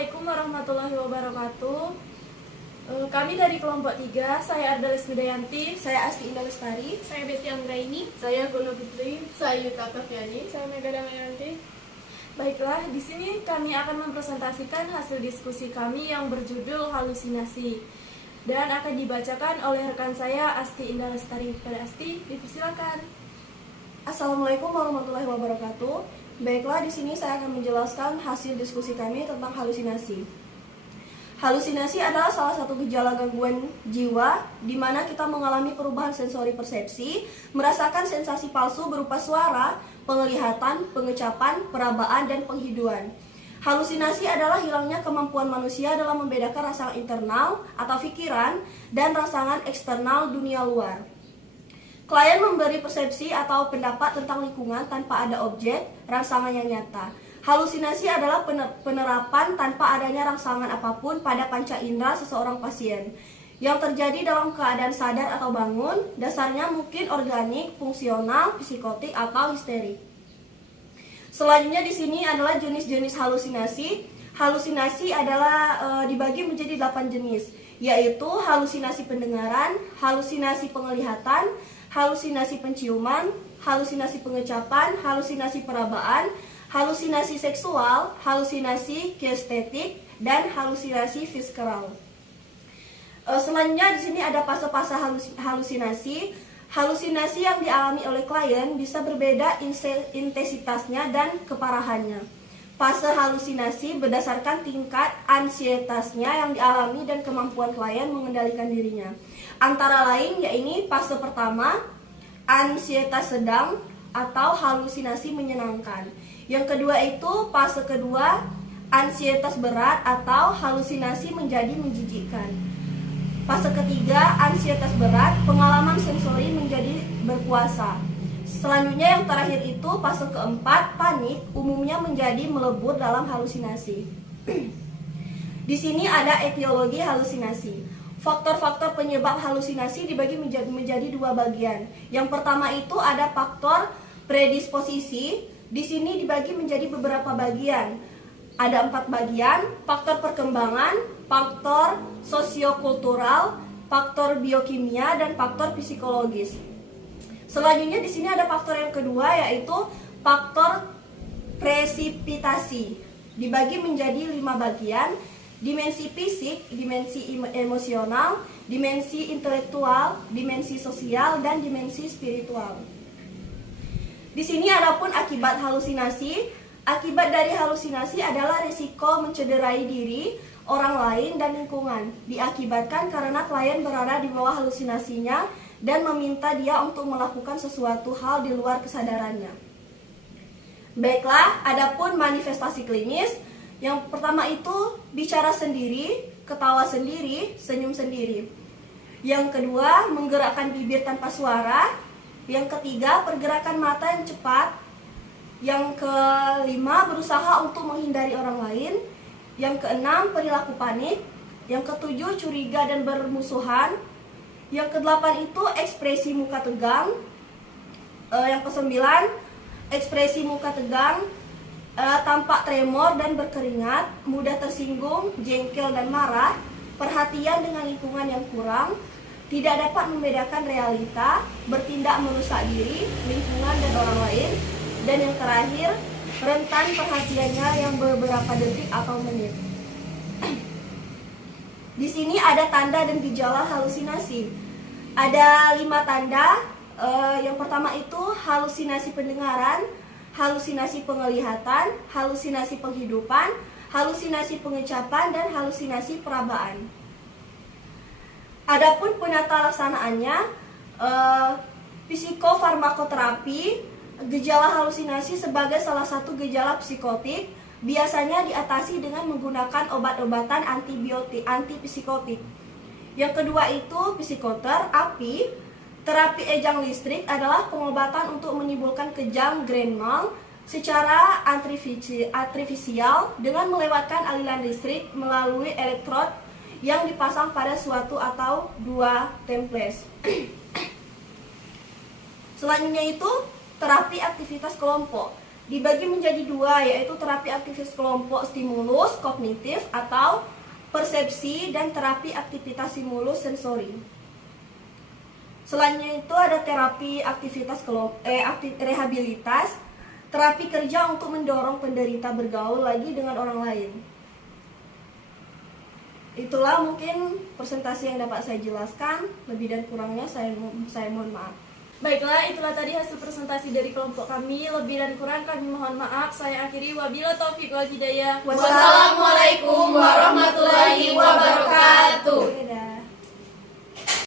Assalamualaikum warahmatullahi wabarakatuh. Kami dari kelompok 3, saya Ardalis Widayanti, Saya Asti Indah Lestari, Saya Besti Anggraini, saya Gono Putri. saya Yuta Kafiani, saya Mega Damayanti. Baiklah, di sini kami akan mempresentasikan hasil diskusi kami yang berjudul halusinasi dan akan dibacakan oleh rekan saya Asti Indah Lestari. Pada Asti, dipersilakan. Assalamualaikum warahmatullahi wabarakatuh. Baiklah, di sini saya akan menjelaskan hasil diskusi kami tentang halusinasi. Halusinasi adalah salah satu gejala gangguan jiwa di mana kita mengalami perubahan sensori persepsi, merasakan sensasi palsu berupa suara, penglihatan, pengecapan, perabaan, dan penghiduan. Halusinasi adalah hilangnya kemampuan manusia dalam membedakan rangsangan internal atau pikiran dan rangsangan eksternal dunia luar. Klien memberi persepsi atau pendapat tentang lingkungan tanpa ada objek, rangsangan yang nyata. Halusinasi adalah penerapan tanpa adanya rangsangan apapun pada panca indera seseorang pasien yang terjadi dalam keadaan sadar atau bangun, dasarnya mungkin organik, fungsional, psikotik, atau histerik. Selanjutnya di sini adalah jenis-jenis halusinasi. Halusinasi adalah dibagi menjadi 8 jenis, yaitu halusinasi pendengaran, halusinasi penglihatan, halusinasi penciuman, halusinasi pengecapan, halusinasi perabaan, halusinasi seksual, halusinasi kinestetik, dan halusinasi visceral. Selanjutnya di sini ada fase-fase halusinasi. Halusinasi yang dialami oleh klien bisa berbeda intensitasnya dan keparahannya. Fase halusinasi berdasarkan tingkat ansietasnya yang dialami dan kemampuan klien mengendalikan dirinya. Antara lain yaitu fase pertama, ansietas sedang atau halusinasi menyenangkan. Yang kedua itu fase kedua, ansietas berat atau halusinasi menjadi menjijikkan. Fase ketiga, ansietas berat, pengalaman sensori menjadi berkuasa. Selanjutnya yang terakhir itu fase keempat, panik, umumnya menjadi melebur dalam halusinasi. Di sini ada etiologi halusinasi. Faktor-faktor penyebab halusinasi dibagi menjadi dua bagian. Yang pertama itu ada faktor predisposisi. Di sini dibagi menjadi beberapa bagian. Ada 4 bagian: faktor perkembangan, faktor sosiokultural, faktor biokimia, dan faktor psikologis. Selanjutnya di sini ada faktor yang kedua, yaitu faktor presipitasi. Dibagi menjadi 5 bagian: dimensi fisik, dimensi emosional, dimensi intelektual, dimensi sosial, dan dimensi spiritual. Di sini adapun akibat halusinasi. Akibat dari halusinasi adalah risiko mencederai diri, orang lain, dan lingkungan. Diakibatkan karena klien berada di bawah halusinasinya dan meminta dia untuk melakukan sesuatu hal di luar kesadarannya. Baiklah, adapun manifestasi klinis. Yang pertama itu bicara sendiri, ketawa sendiri, senyum sendiri. Yang kedua, menggerakkan bibir tanpa suara. Yang ketiga, pergerakan mata yang cepat. Yang kelima, berusaha untuk menghindari orang lain. Yang keenam, perilaku panik. Yang ketujuh, curiga dan bermusuhan. Yang kedelapan itu ekspresi muka tegang. Yang kesembilan, ekspresi muka tegang, tampak tremor dan berkeringat, mudah tersinggung, jengkel dan marah, perhatian dengan lingkungan yang kurang, tidak dapat membedakan realita, bertindak merusak diri, lingkungan dan orang lain, dan yang terakhir, rentan perhatiannya yang beberapa detik atau menit. Di sini ada tanda dan gejala halusinasi. Ada 5 tanda. Yang pertama itu halusinasi pendengaran, halusinasi penglihatan, halusinasi penghidupan, halusinasi pengecapan, dan halusinasi perabaan. Adapun penata laksanaannya, psikofarmakoterapi, gejala halusinasi sebagai salah satu gejala psikotik biasanya diatasi dengan menggunakan obat-obatan antipsikotik. Yang kedua itu psikoterapi. Terapi ejang listrik adalah pengobatan untuk menimbulkan kejang grand mal secara artifisial dengan melewatkan aliran listrik melalui elektrod yang dipasang pada suatu atau 2 temples. Selanjutnya itu terapi aktivitas kelompok. dibagi menjadi dua, yaitu terapi aktivitas kelompok stimulus kognitif atau persepsi dan terapi aktivitas stimulus sensori. Selanjutnya itu ada terapi aktivitas rehabilitas, terapi kerja untuk mendorong penderita bergaul lagi dengan orang lain. Itulah mungkin presentasi yang dapat saya jelaskan. Lebih dan kurangnya saya mohon maaf. Baiklah, itulah tadi hasil presentasi dari kelompok kami. Lebih dan kurang kami mohon maaf. Saya akhiri, wabillahi taufiq wal hidayah. Wassalamualaikum warahmatullahi wabarakatuh.